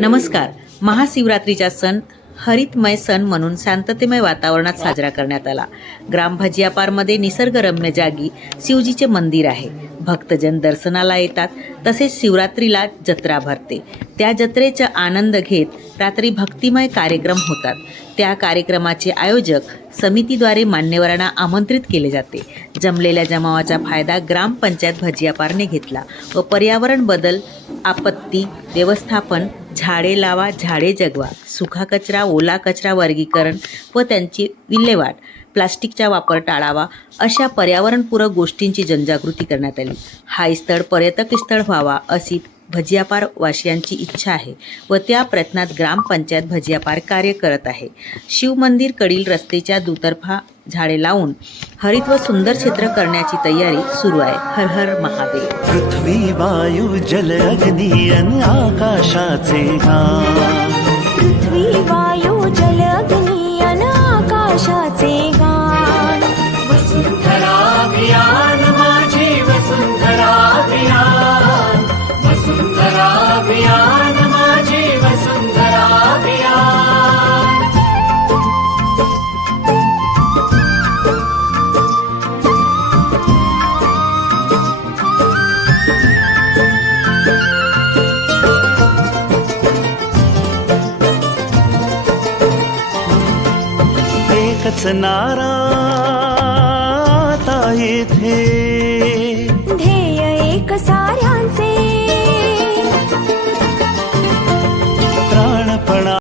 नमस्कार. महाशिवरात्रीचा सण हरितमय सण म्हणून शांततेमय वातावरणात साजरा करण्यात आला. ग्राम भजियापारमध्ये निसर्गरम्य जागी शिवजीचे मंदिर आहे. भक्तजन दर्शनाला येतात. तसेच शिवरात्रीला जत्रा भरते. त्या जत्रेचा आनंद घेत रात्री भक्तिमय कार्यक्रम होतात. त्या कार्यक्रमाचे आयोजक समितीद्वारे मान्यवरांना आमंत्रित केले जाते. जमलेल्या जमावाचा फायदा ग्रामपंचायत भजियापारने घेतला व पर्यावरण बदल, आपत्ती व्यवस्थापन, झाडे लावा झाडे जगवा, सुका कचरा ओला कचरा वर्गीकरण व त्यांची विल्हेवाट, प्लास्टिकचा वापर टाळावा अशा पर्यावरणपूरक गोष्टींची जनजागृती करण्यात आली. हा स्थळ पर्यटक स्थळ व्हावा अशी भजियापार वासियांची इच्छा आहे व त्या प्रयत्नात ग्रामपंचायत भजियापार कार्य करत आहे. शिवमंदिर कडील रस्त्याच्या दुतर्फा झाडे लावून हरित व सुंदर क्षेत्र करण्याची तयारी सुरू आहे. हर हर महादेव. पृथ्वी वायू जल अग्नी अन आकाशाचे गान. पृथ्वी वायू जल अग्नी अन आकाशाचे गान. वसुंधरा अभियान माझे वसुंधरा अभियान. वसुंधरा अभियान माझे वसुंधरा अभियान. एकच नारा आता येथे